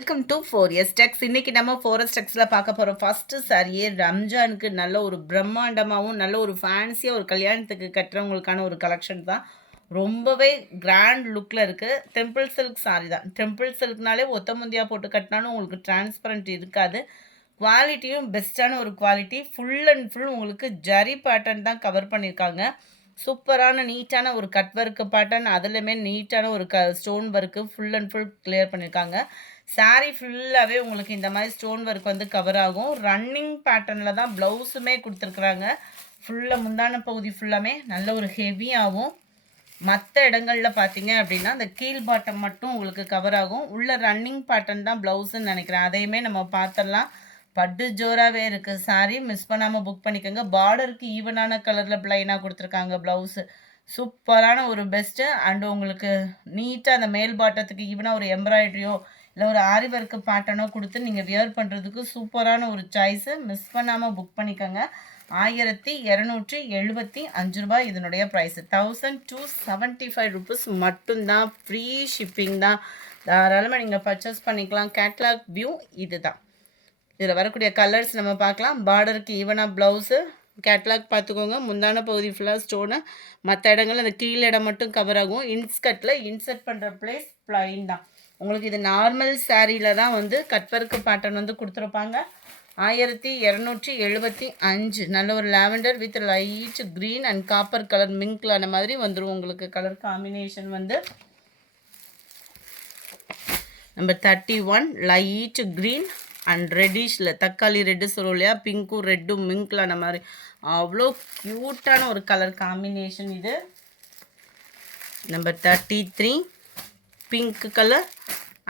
Welcome to 4S டெக்ஸ். இன்னைக்கு நம்ம 4S டெக்ஸில் பார்க்க போகிறோம். ஃபஸ்ட்டு சாரியே ரம்ஜானுக்கு நல்ல ஒரு பிரம்மாண்டமாகவும் நல்ல ஒரு ஃபேன்சியாக ஒரு கல்யாணத்துக்கு கட்டுறவங்களுக்கான ஒரு கலெக்ஷன் தான். ரொம்பவே கிராண்ட் லுக்கில் இருக்குது. டெம்பிள் சில்க் சாரி தான். டெம்பிள் சில்க்னாலே ஒத்த முந்தியாக போட்டு கட்டினாலும் உங்களுக்கு டிரான்ஸ்பரண்ட் இருக்காது. குவாலிட்டியும் பெஸ்ட்டான ஒரு குவாலிட்டி. ஃபுல் அண்ட் ஃபுல் உங்களுக்கு ஜரி பேட்டர்ன் தான் கவர் பண்ணியிருக்காங்க. சூப்பரான நீட்டான ஒரு கட் ஒர்க்கு பேட்டர்ன், அதுலேயுமே நீட்டான ஒரு stone work full and full clear பண்ணியிருக்காங்க. சாரீ ஃபுல்லாகவே உங்களுக்கு இந்த மாதிரி ஸ்டோன் ஒர்க் வந்து கவர் ஆகும். ரன்னிங் பேட்டர்னில் தான் ப்ளவுஸுமே கொடுத்துருக்குறாங்க. ஃபுல்லாக முந்தான பகுதி ஃபுல்லாமே நல்ல ஒரு ஹெவியாகவும், மற்ற இடங்களில் பார்த்தீங்க அப்படின்னா அந்த கீழ் பாட்டம் மட்டும் உங்களுக்கு கவர் ஆகும். உள்ள ரன்னிங் பேட்டர்ன் தான் ப்ளவுஸுன்னு நினைக்கிறேன். அதையுமே நம்ம பார்த்துடலாம். பட்டு ஜோராகவே இருக்குது சாரீ. மிஸ் பண்ணாமல் புக் பண்ணிக்கோங்க. பார்டருக்கு ஈவனான கலரில் ப்ளைனாக கொடுத்துருக்காங்க ப்ளவுஸு. சூப்பரான ஒரு பெஸ்ட்டு. அண்டு உங்களுக்கு நீட்டாக அந்த மேல் பாட்டத்துக்கு ஈவனாக ஒரு எம்ப்ராய்டரியோ இல்லை ஒரு ஆரி ஒர்க்கு பேட்டர்னோ கொடுத்து நீங்கள் வியர் பண்ணுறதுக்கு சூப்பரான ஒரு சாய்ஸு. மிஸ் பண்ணாமல் புக் பண்ணிக்கோங்க. 1275 ரூபாய் இதனுடைய ப்ரைஸு. 1275 ருபீஸ் மட்டும்தான். ஃப்ரீ ஷிப்பிங் தான். தாராளமாக நீங்கள் பர்ச்சேஸ் பண்ணிக்கலாம். கேட்லாக் வியூ இது தான். இதில் வரக்கூடிய கலர்ஸ் நம்ம பார்க்கலாம். பார்டருக்கு ஈவனாக ப்ளவுஸு. கேட்லாக் பார்த்துக்கோங்க. முந்தான பகுதி ஃபுல்லாக ஸ்டோனு, மற்ற இடங்கள் அந்த கீழ் இடம் மட்டும் கவர் ஆகும். இன்ஸ்கட்டில் இன்சர்ட் பண்ணுற பிளேஸ் ப்ளைன் தான். உங்களுக்கு இது நார்மல் சாரியில் தான் வந்து கட் ஒர்க்கு பேட்டர்ன் வந்து கொடுத்துருப்பாங்க. 1275. நல்ல ஒரு lavender with light green and copper colour மிங்க்ல அந்த மாதிரி வந்துடும் உங்களுக்கு கலர் காம்பினேஷன் வந்து. நம்பர் 31 லைட் க்ரீன் அண்ட் ரெட்டிஷில் தக்காளி ரெட்டு சொல்லுவோம் இல்லையா, பிங்க்கும் ரெட்டும் மிங்க்ல அந்த மாதிரி அவ்வளோ க்யூட்டான ஒரு கலர் காம்பினேஷன் இது. Number 33 pink colour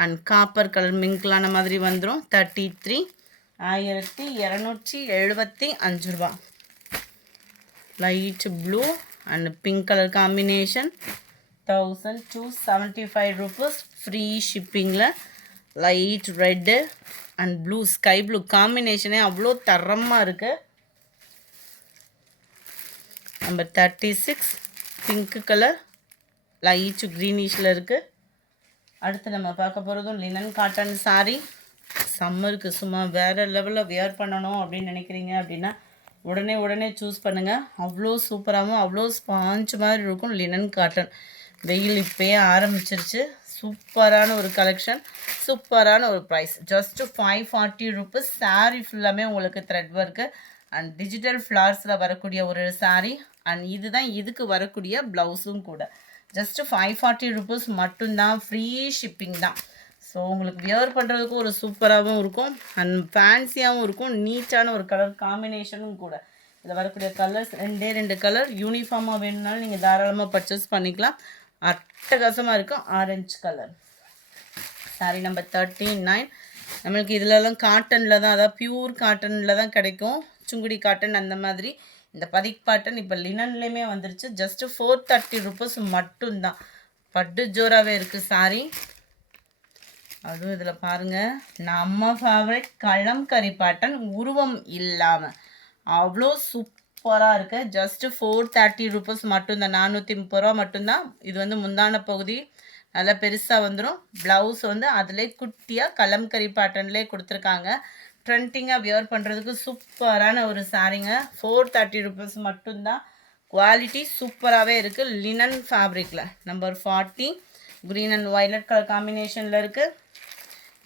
and copper colour மிங்க்லான மாதிரி வந்துடும். 33 1275 ரூபா. Light blue and pink colour combination. 1275 rupees. Free ஷிப்பிங்கில். Light red and blue, sky blue காம்பினேஷனே அவ்வளோ தரமாக இருக்குது. நம்பர் 36 பிங்க் கலர் லைட் க்ரீனிஷில் இருக்குது. அடுத்து நம்ம பார்க்க போகிறதும் லினன் காட்டன் சாரீ. சம்மருக்கு சும்மா வேறு லெவலில் வியர் பண்ணணும் அப்படின்னு நினைக்கிறீங்க அப்படின்னா உடனே சூஸ் பண்ணுங்கள். அவ்வளோ சூப்பராகவும் அவ்வளோ ஸ்பாஞ்ச் மாதிரி இருக்கும் லினன் காட்டன். வெயில் இப்போயே ஆரம்பிச்சிருச்சு. சூப்பரான ஒரு கலெக்ஷன், சூப்பரான ஒரு ப்ரைஸ். Just 540 rupees. சாரீ ஃபுல்லாமே உங்களுக்கு த்ரெட் ஒர்க்கு அண்ட் டிஜிட்டல் ஃப்ளார்ஸில் வரக்கூடிய ஒரு சாரீ. அண்ட் இதுதான் இதுக்கு வரக்கூடிய ப்ளவுஸும் கூட. ஜஸ்ட்டு 540 ருபீஸ் மட்டும்தான். ஃப்ரீ ஷிப்பிங் தான். ஸோ உங்களுக்கு வியர் பண்ணுறதுக்கும் ஒரு சூப்பராகவும் இருக்கும் அண்ட் ஃபேன்சியாகவும் இருக்கும். நீட்டான ஒரு கலர் காம்பினேஷனும் கூட. இதில் வரக்கூடிய கலர்ஸ் 2 கலர். யூனிஃபார்மாக வேணும்னாலும் நீங்கள் தாராளமாக பர்ச்சேஸ் பண்ணிக்கலாம். அட்டகாசமாக இருக்கும். Orange colour sari. நம்பர் 39 நம்மளுக்கு இதிலலாம் காட்டனில் தான், அதாவது பியூர் காட்டனில் தான் கிடைக்கும். சுங்குடி காட்டன் அந்த மாதிரி. இந்த பதிக் பாட்டன் இப்போ லினன்லேயுமே வந்துருச்சு. ஜஸ்ட்டு 430 ருபீஸ் மட்டும்தான். பட்டு ஜோராகவே இருக்குது சாரீ. அதுவும் இதில் பாருங்கள், நம்ம ஃபேவரட் கலம்கரி பாட்டன் உருவம் இல்லாமல் அவ்வளோ சூப்பராக இருக்குது. ஜஸ்ட்டு 430 ருபீஸ் மட்டும்தான். 430 ரூபா மட்டும்தான். இது வந்து முந்தான பகுதி நல்லா பெருசாக வந்துடும். ப்ளவுஸ் வந்து அதிலே குட்டியாக கலம்கரி பேட்டர்ன்லேயே கொடுத்துருக்காங்க. ட்ரெண்டிங்காக வியர் பண்ணுறதுக்கு சூப்பரான ஒரு சாரீங்க. 430 ருபீஸ் மட்டும்தான். குவாலிட்டி சூப்பராகவே இருக்குது. லினன் ஃபேப்ரிக்கில். Number 40 green and violet colour காம்பினேஷனில் இருக்குது.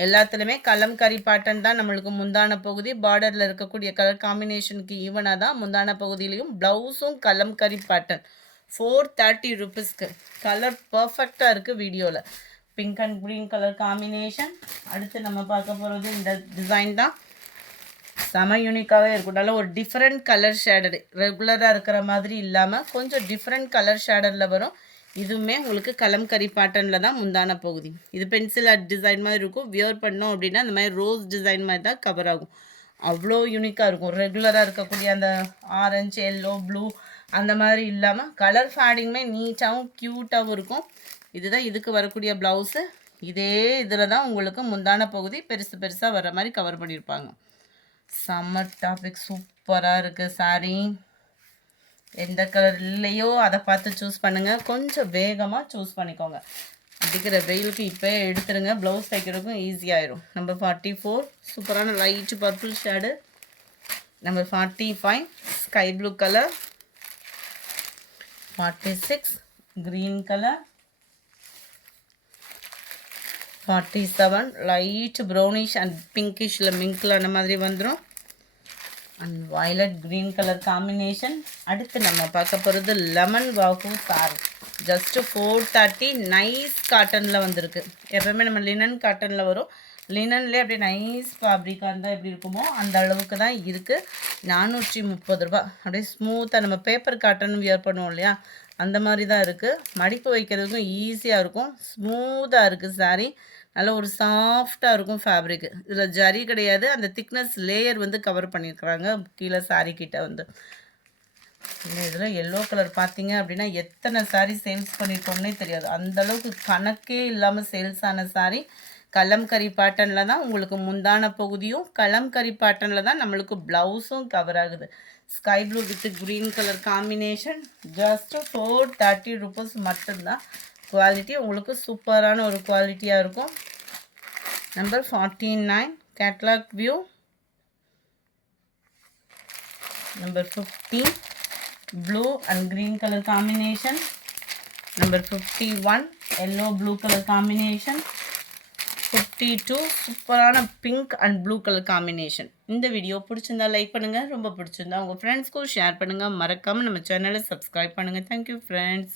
எல்லாத்துலேயுமே கலம்கரி பேட்டர்ன் தான் நம்மளுக்கு முந்தான பகுதி. பார்டரில் இருக்கக்கூடிய கலர் காம்பினேஷனுக்கு ஈவனாக தான் முந்தான பகுதியிலையும் ப்ளவுஸும் கலம்கரி பேட்டர்ன். 430 ருபீஸ்க்கு. கலர் பர்ஃபெக்டாக இருக்குது வீடியோவில். Pink and green colour combination. அடுத்து நம்ம பார்க்க போகிறது இந்த டிசைன் தான். செம யூனிக்காகவே இருக்கும். நல்ல ஒரு டிஃப்ரெண்ட் கலர் ஷேடடு, ரெகுலராக இருக்கிற மாதிரி இல்லாமல் கொஞ்சம் டிஃப்ரெண்ட் கலர் ஷேடரில் வரும். இதுவுமே உங்களுக்கு கலம்கரி பேட்டர்னில் தான் முந்தான பகுதி. இது பென்சில் ஆர்ட் டிசைன் மாதிரி இருக்கும். வியர் பண்ணோம் அப்படின்னா அந்த மாதிரி ரோஸ் டிசைன் மாதிரி தான் கவர் ஆகும். அவ்வளோ யூனிக்காக இருக்கும். ரெகுலராக இருக்கக்கூடிய அந்த ஆரஞ்சு, எல்லோ, ப்ளூ அந்த மாதிரி இல்லாமல் கலர் ஃபேடிங்குமே நீட்டாகவும் க்யூட்டாகவும் இருக்கும். இதுதான் இதுக்கு வரக்கூடிய ப்ளவுஸு. இதே இதில் தான் உங்களுக்கு முந்தான பகுதி பெருசாக வர மாதிரி கவர் பண்ணியிருப்பாங்க. சம்மர் டாபிக் சூப்பராக இருக்குது சாரீ. எந்த கலர் இல்லையோ அதை பார்த்து சூஸ் பண்ணுங்கள். கொஞ்சம் வேகமாக சூஸ் பண்ணிக்கோங்க. அடிக்கிற வெயிலுக்கு இப்போ எடுத்துருங்க, ப்ளவுஸ் தைக்கிறதுக்கும் ஈஸியாயிரும். நம்பர் 44 சூப்பரான light purple shade. Number 45 sky blue colour. 46 green colour. 47 light brownish and பிங்கிஷில் மிங்கில் அந்த மாதிரி வந்துடும். And violet green colour combination. அடுத்து நம்ம பார்க்க போகிறது லெமன் வாக்கு சாரி. ஜஸ்ட்டு 430 நைஸ் காட்டனில் வந்திருக்கு. எப்போவுமே நம்ம லினன் காட்டனில் வரும். லினன்லேயே அப்படியே நைஸ் ஃபேப்ரிக்காக இருந்தால் எப்படி இருக்குமோ அந்த அளவுக்கு தான் இருக்குது. 430 ரூபா. அப்படியே ஸ்மூத்தாக நம்ம பேப்பர் காட்டன் வியர் பண்ணுவோம் இல்லையா, அந்த மாதிரி தான் இருக்குது. மடிப்பு வைக்கிறதுக்கும் ஈஸியாக இருக்கும். ஸ்மூத்தாக இருக்குது சாரீ. நல்ல ஒரு சாஃப்டாக இருக்கும் ஃபேப்ரிக்கு. இதில் ஜரி கிடையாது, அந்த திக்னஸ் லேயர் வந்து கவர் பண்ணியிருக்கிறாங்க கீழே சாரீ கிட்ட வந்து. இதில் எல்லோ கலர் பார்த்தீங்க அப்படின்னா எத்தனை சாரீ சேல்ஸ் பண்ணியிருக்கோம்னே தெரியாது. அந்தளவுக்கு கணக்கே இல்லாமல் சேல்ஸ் ஆன சாரீ. கலம்கரி பேட்டர்னில் தான் உங்களுக்கு முந்தான பகுதியும், கலம்கரி பேட்டர்னில் தான் நம்மளுக்கு ப்ளவுஸும் கவர் ஆகுது. Sky blue with green colour combination. Just 430 rupees மட்டும்தான். குவாலிட்டி உங்களுக்கு சூப்பரான ஒரு குவாலிட்டியாக இருக்கும். Number 49 catalogue view. Number 50 blue and green colour combination. Number 51 yellow blue colour combination. 52 சூப்பரான pink and blue colour combination. இந்த வீடியோ பிடிச்சிருந்தா லைக் பண்ணுங்கள், ரொம்ப பிடிச்சிருந்தா உங்கள் ஃப்ரெண்ட்ஸ்க்கும் ஷேர் பண்ணுங்கள். மறக்காமல் நம்ம சேனலை சப்ஸ்கிரைப் பண்ணுங்கள். Thank you friends.